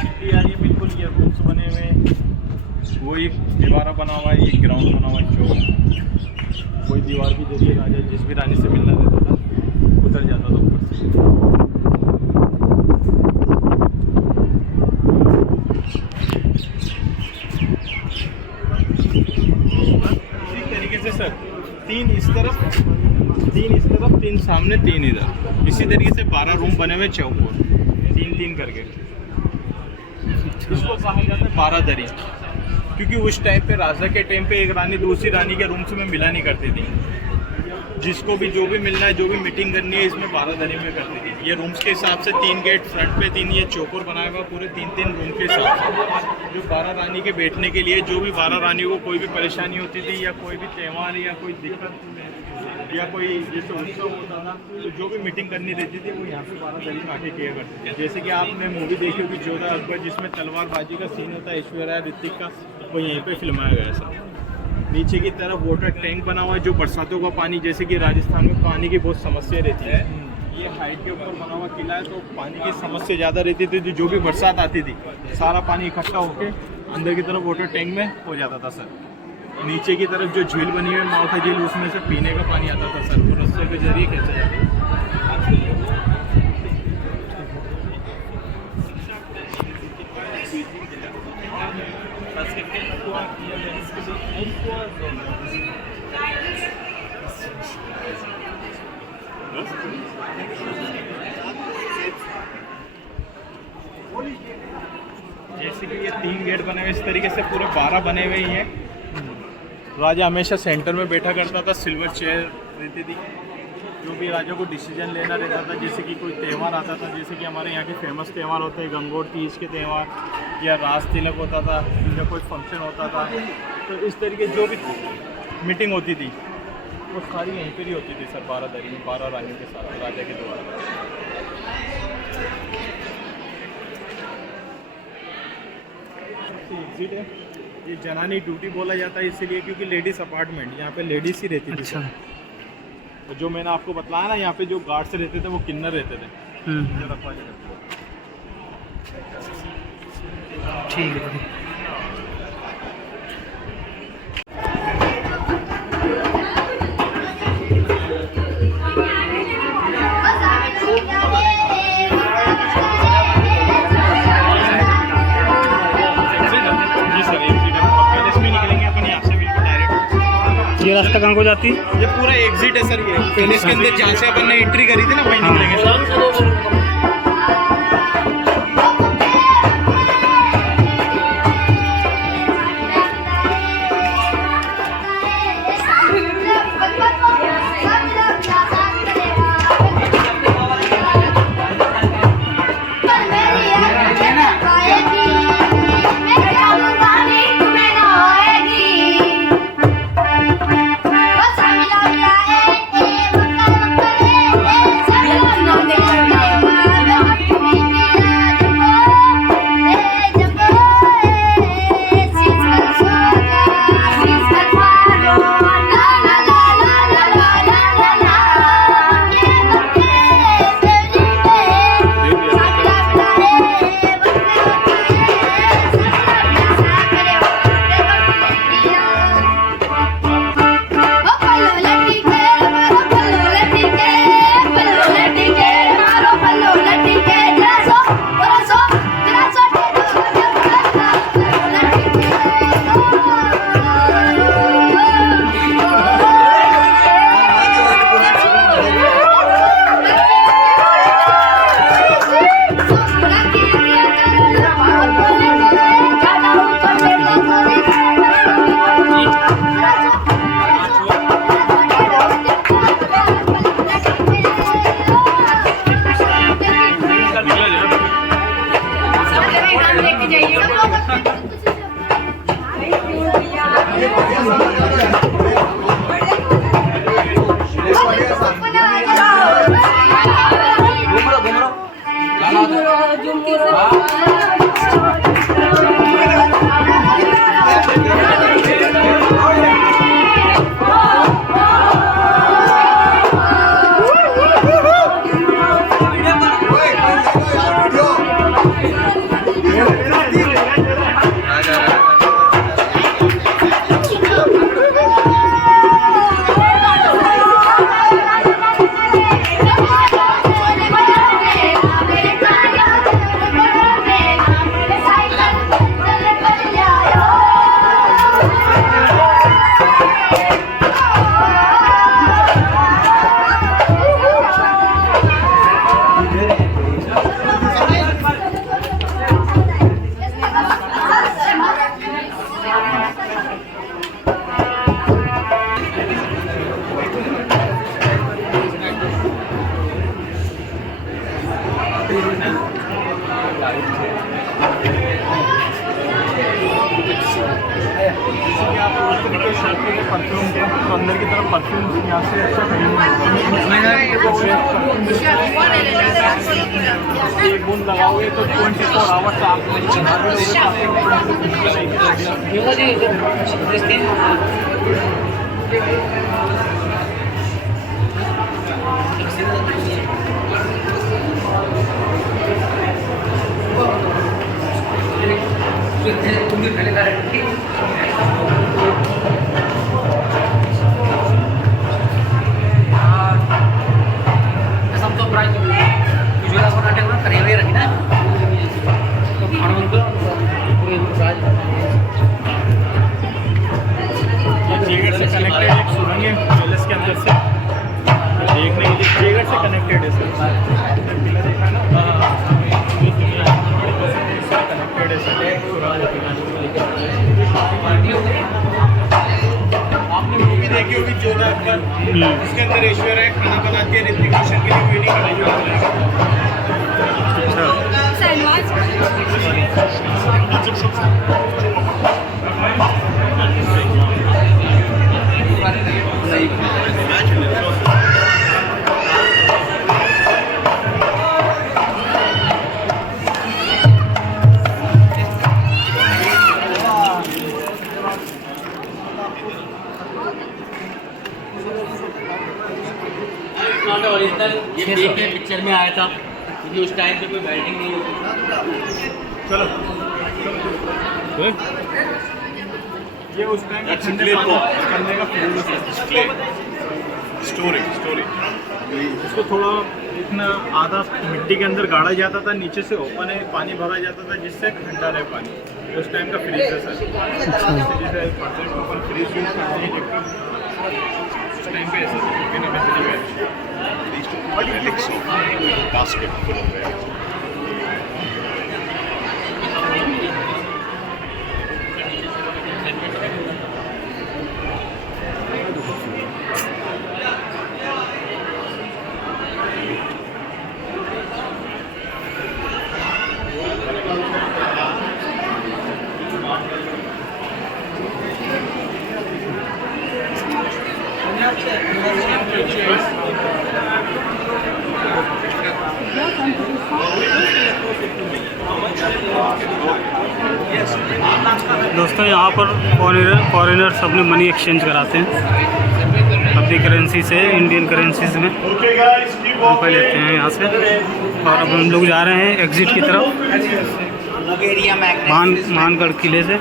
सीढ़ी आ रही है। बिल्कुल ये रूम्स बने हुए हैं। वो एक दीवारा बना हुआ है, एक ग्राउंड बना हुआ है, चौक। कोई दीवार के जरिए राजा जिस भी रानी से मिलना रहता था उतर जाता था ऊपर से। इसी तरीके से सर 3 इस तरफ, 3 सामने, 3 इधर। इसी तरीके से 12 रूम बने हुए चौक पर, 3-3 करके। इसको कहा जाता है 12 दरी, क्योंकि उस टाइम पे राजा के टाइम पे एक रानी दूसरी रानी के रूम से में मिला नहीं करती थी। जिसको भी जो भी मिलना है, जो भी मीटिंग करनी है, इसमें 12 दरी में करती थी। ये रूम्स के हिसाब से 3 गेट फ्रंट पे, 3 ये चौकोर बनाया हुआ पूरे 3-3 रूम के हिसाब से। जो 12 रानी के बैठने के लिए, जो भी 12 रानियों को कोई भी परेशानी होती थी या कोई भी त्यौहार या कोई दिक्कत या कोई जैसे उत्सव होता था, तो जो भी मीटिंग करनी रहती थी वो यहाँ पे 12 दरी में आके किया करते थे। जैसे कि आपने मूवी देखी होगी जोधा अकबर, जिसमें तलवारबाजी का सीन होता है ऐश्वर्या ऋतिक का, वो यहीं पे फिल्माया गया है सर। नीचे की तरफ वाटर टैंक बना हुआ है, जो बरसातों का पानी, जैसे कि राजस्थान में पानी की बहुत समस्या रहती है। ये हाइट के ऊपर बना हुआ किला है, तो पानी की समस्या ज़्यादा रहती थी। तो जो भी बरसात आती थी, सारा पानी इकट्ठा होकर अंदर की तरफ वाटर टैंक में हो जाता था सर। नीचे की तरफ जो झील बनी हुई है माउथा झील, उसमें से पीने का पानी आता था सर, वो रस्से के जरिए खींचा जाता था। जैसे कि ये 3 गेट बने हुए इस तरीके से पूरे 12 बने हुए ही हैं। राजा हमेशा सेंटर में बैठा करता था, सिल्वर चेयर रहती थी। जो भी राजा को डिसीजन लेना रहता था, जैसे कि कोई त्यौहार आता था, जैसे कि हमारे यहाँ के फेमस त्यौहार होते हैं गंगोर तीज के त्यौहार या रास तिलक होता था या कोई फंक्शन होता था, तो इस तरीके जो भी मीटिंग होती थी वो सारी यहीं पर ही होती थी सर, 12 दरी में 12 रानियों के साथ राजा के द्वारा। एग्जिट है, ये जनानी ड्यूटी बोला जाता है इसलिए क्योंकि लेडीज़ अपार्टमेंट, यहाँ पे लेडीज़ ही रहती थी। अच्छा। तो जो मैंने आपको बताया ना, यहाँ पे जो गार्ड्स रहते थे वो किन्नर रहते थे। ठीक है। जी सर, एग्जिट है, पैलेस में निकलेंगे अपन यहाँ से बिल्कुल डायरेक्ट। ये रास्ता कहाँ को जाती है? ये पूरा एग्जिट है सर, ये पैलेस के अंदर जहाँ से अपन ने एंट्री करी थी ना, वहीं निकलेंगे सर। परफ्यूम के तो अंदर की तरफ परफ्यूम यहाँ से अच्छा कहीं एक बूंद लगाओगे तो 24 आवर्स आप जाएंगे पैलेस के अंदर से देखने के लिए। जयगढ़ से कनेक्टेड है सर, किला देखा है ना, कनेक्टेड है सर। आपने मूवी देखी होगी 14 अक्टूबर, उसके अंदर ऐश्वर्या खाना बना के ऋतिक रोशन के लिए वेटिंग कर रही है। ओरिजिनल ये देखने पिक्चर में आया था, क्योंकि उस टाइम पे कोई वेल्डिंग नहीं होती। चलो ये उस टाइम का करने का स्टोरी इसको थोड़ा इतना आधा मिट्टी के अंदर गाड़ा जाता था, नीचे से ओपन है, पानी भरा जाता था जिससे ठंडा रहे पानी। उस टाइम का फ्रीज है सर, परसेंट ओपन फ्रीज यूज करते हैं उस टाइम पे ऐसा basket full of it. दोस्तों यहाँ पर फॉरेनर्स अपने मनी एक्सचेंज कराते हैं अपनी करेंसी से इंडियन करेंसीज में रुपये लेते हैं यहाँ से। और अब हम लोग जा रहे हैं एग्ज़िट की तरफ मानगढ़ किले से।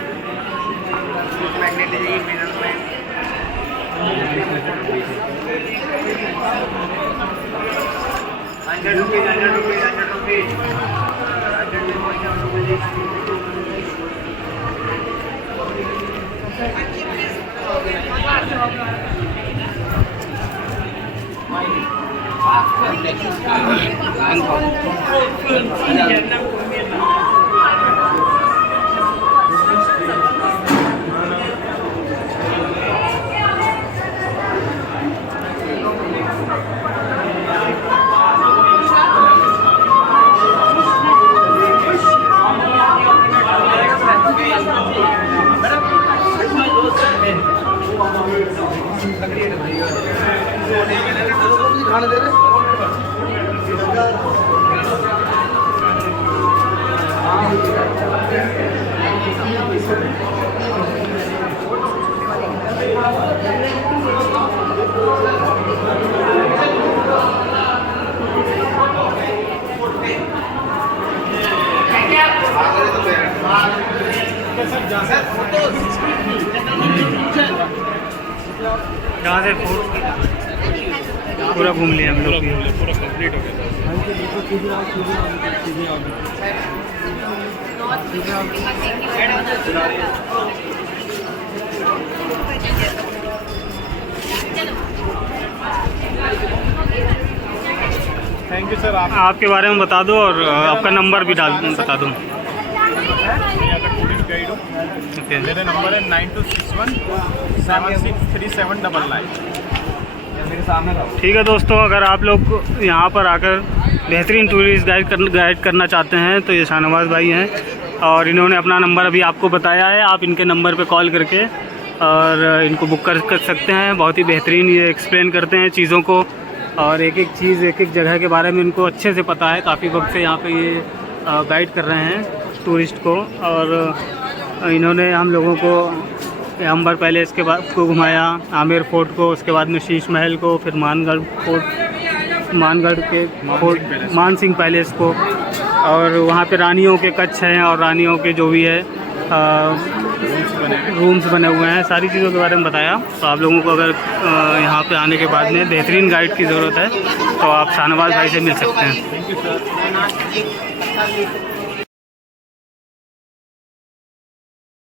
यहाँ से पूरा घूम लिया हम लोग, पूरा कंप्लीट हो गया। Thank you sir. आपके बारे में बता दो और आपका नंबर भी बता दो। ओके, मेरा नंबर है 9261763799। ठीक है दोस्तों, अगर आप लोग यहाँ पर आकर बेहतरीन टूरिस्ट गाइड करना चाहते हैं तो ये शाहनवाज भाई हैं और इन्होंने अपना नंबर अभी आपको बताया है। आप इनके नंबर पे कॉल करके और इनको बुक कर सकते हैं। बहुत ही बेहतरीन ये एक्सप्लेन करते हैं चीज़ों को और एक एक चीज़ एक एक जगह के बारे में इनको अच्छे से पता है। काफ़ी वक्त से यहाँ पे ये गाइड कर रहे हैं टूरिस्ट को और इन्होंने हम लोगों को अंबर पैलेस के बाद को घुमाया, आमेर फोर्ट को, उसके बाद में शीश महल को, फिर मानगढ़ फोर्ट, मानगढ़ के फोर्ट, मानसिंह पैलेस को और वहाँ पे रानियों के कच्छ हैं और रानियों के जो भी है रूम्स बने हुए हैं। सारी चीज़ों के बारे में बताया। तो आप लोगों को अगर यहाँ पे आने के बाद में बेहतरीन गाइड की ज़रूरत है तो आप शाहनवाज भाई से मिल सकते हैं।